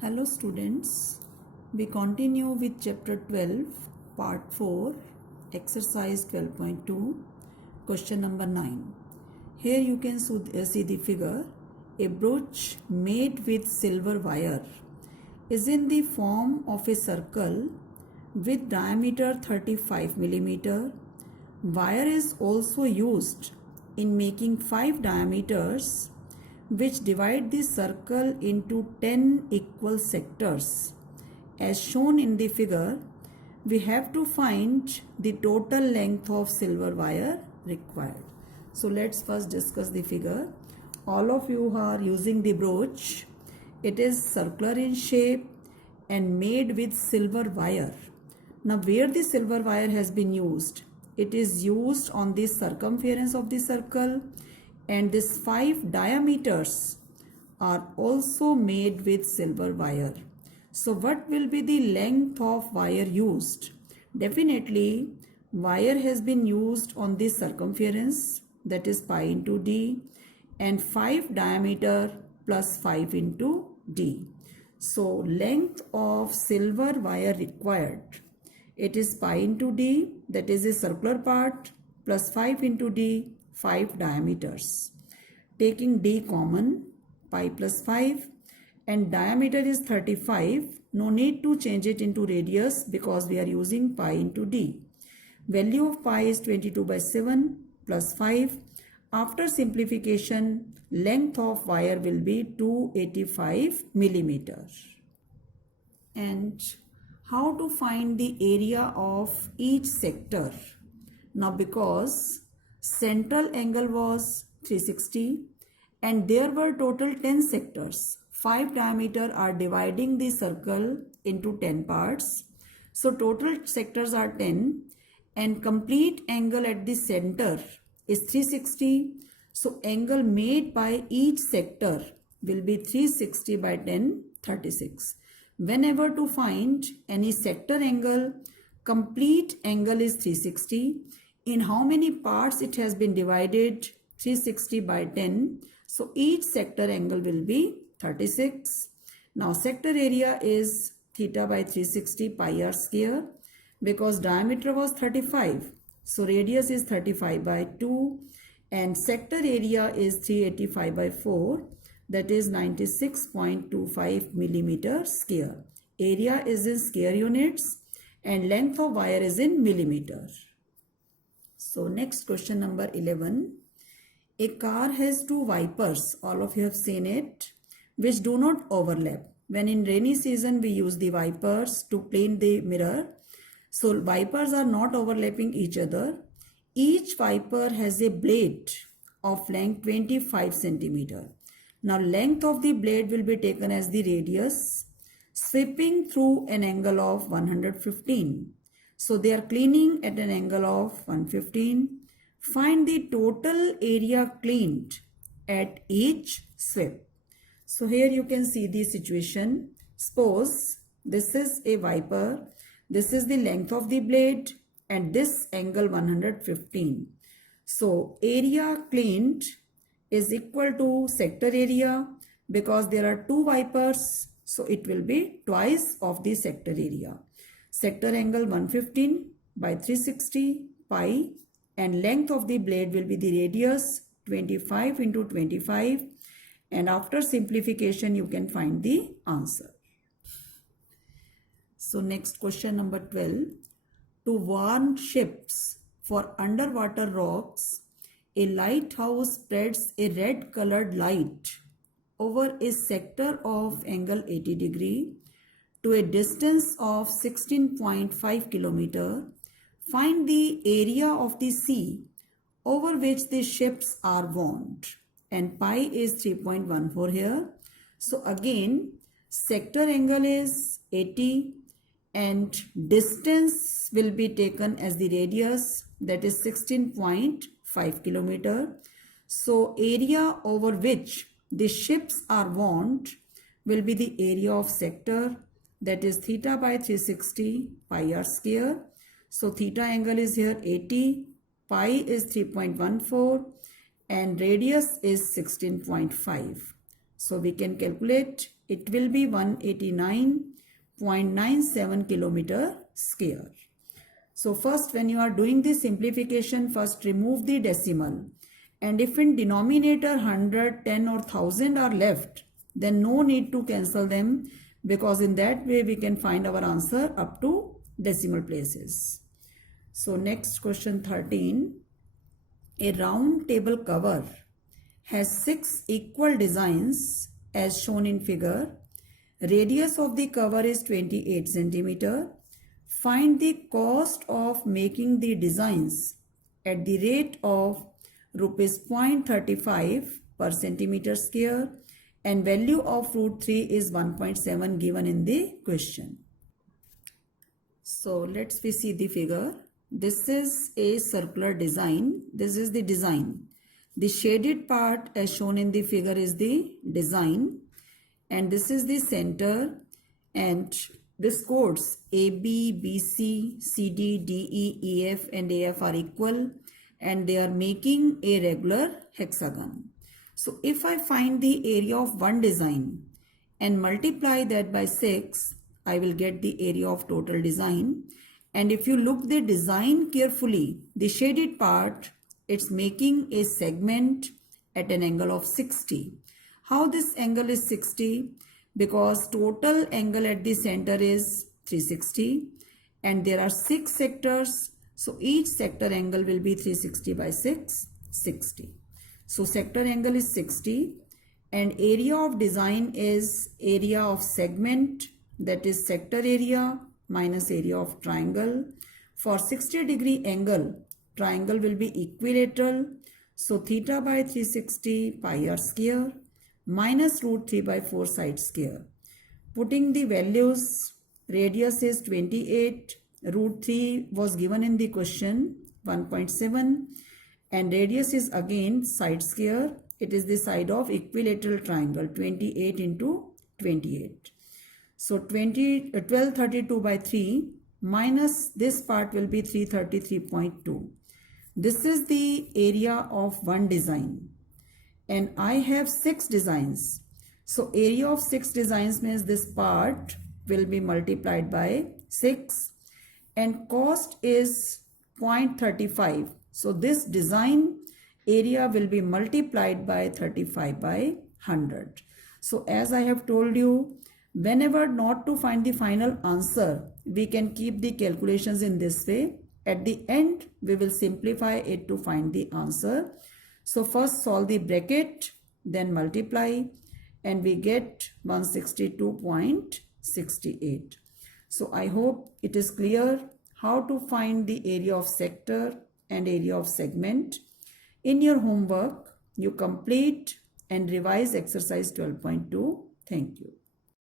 Hello students, we continue with chapter 12, part 4, exercise 12.2, question number 9. Here you can see the figure. A brooch made with silver wire is in the form of a circle with diameter 35 mm. Wire is also used in making 5 diameters which divide the circle into 10 equal sectors. As shown in the figure, we have to find the total length of silver wire required. So let's first discuss the figure. All of you are using the brooch. It is circular in shape and made with silver wire. Now where the silver wire has been used? It is used on the circumference of the circle, and these 5 diameters are also made with silver wire. So what will be the length of wire used? Definitely wire has been used on the circumference, that is pi into d, and 5 diameter plus 5 into d. So length of silver wire required, it is pi into d, that is a circular part, plus 5 into d, 5 diameters. Taking d common, pi plus 5, and diameter is 35. No need to change it into radius because we are using pi into d. Value of pi is 22/7 plus 5. After simplification, length of wire will be 285 millimeter. And how to find the area of each sector? Now because central angle was 360 and there were total 10 sectors, 5 diameter are dividing the circle into 10 parts. So total sectors are 10 and complete angle at the center is 360. So angle made by each sector will be 360 by 10, 36. Whenever to find any sector angle, complete angle is 360. In how many parts it has been divided? 360 by 10. So each sector angle will be 36. Now sector area is theta by 360 pi r square because diameter was 35. So radius is 35 by 2 and sector area is 385 by 4. That is 96.25 millimeter square. Area is in square units and length of wire is in millimeter. So next question number 11. A car has 2 wipers, all of you have seen it, which do not overlap. When in rainy season we use the wipers to clean the mirror. So wipers are not overlapping each other. Each wiper has a blade of length 25 centimeter. Now length of the blade will be taken as the radius, sweeping through an angle of 115. So they are cleaning at an angle of 115. Find the total area cleaned at each sweep. So here you can see the situation. Suppose this is a wiper, this is the length of the blade and this angle 115. So area cleaned is equal to sector area because there are 2 wipers. So it will be twice of the sector area. Sector angle 115 by 360 pi and length of the blade will be the radius 25 into 25 and after simplification you can find the answer. So next question number 12. To warn ships for underwater rocks, a lighthouse spreads a red colored light over a sector of angle 80 degree to a distance of 16.5 kilometer. Find the area of the sea over which the ships are warned, and pi is 3.14 here. So again sector angle is 80 and distance will be taken as the radius, that is 16.5 kilometer. So area over which the ships are warned will be the area of sector, that is theta by 360 pi r square. So theta angle is here 80, pi is 3.14 and radius is 16.5. So we can calculate it will be 189.97 kilometer square. So first, when you are doing this simplification, first remove the decimal. And if in denominator 100, 10 or 1000 are left, then no need to cancel them, because in that way we can find our answer up to decimal places. So next, question 13. A round table cover has 6 equal designs as shown in figure. Radius of the cover is 28 centimeter. Find the cost of making the designs at the rate of rupees 0.35 per centimeter square, and value of root 3 is 1.7 given in the question. So let's see the figure. This is a circular design. This is the design. The shaded part as shown in the figure is the design, and this is the center, and this codes AB, BC, CD, DE, EF and AF are equal, and they are making a regular hexagon. So if I find the area of one design and multiply that by 6, I will get the area of total design. And if you look the design carefully, the shaded part, it's making a segment at an angle of 60. How this angle is 60? Because total angle at the center is 360 and there are 6 sectors. So each sector angle will be 360 by 6, 60. So sector angle is 60 and area of design is area of segment, that is sector area minus area of triangle. For 60 degree angle, triangle will be equilateral. So theta by 360 pi r square minus root 3 by 4 side square. Putting the values, radius is 28, root 3 was given in the question 1.7, and radius is again side square. It is the side of equilateral triangle, 28 into 28. So 1232 by 3 minus this part will be 333.2. This is the area of one design. And I have 6 designs. So area of 6 designs means this part will be multiplied by 6. And cost is 0.35. So this design area will be multiplied by 35 by 100. So as I have told you, whenever not to find the final answer, we can keep the calculations in this way. At the end, we will simplify it to find the answer. So first solve the bracket, then multiply, and we get 162.68. So I hope it is clear how to find the area of sector and area of segment. In your homework, you complete and revise exercise 12.2. Thank you.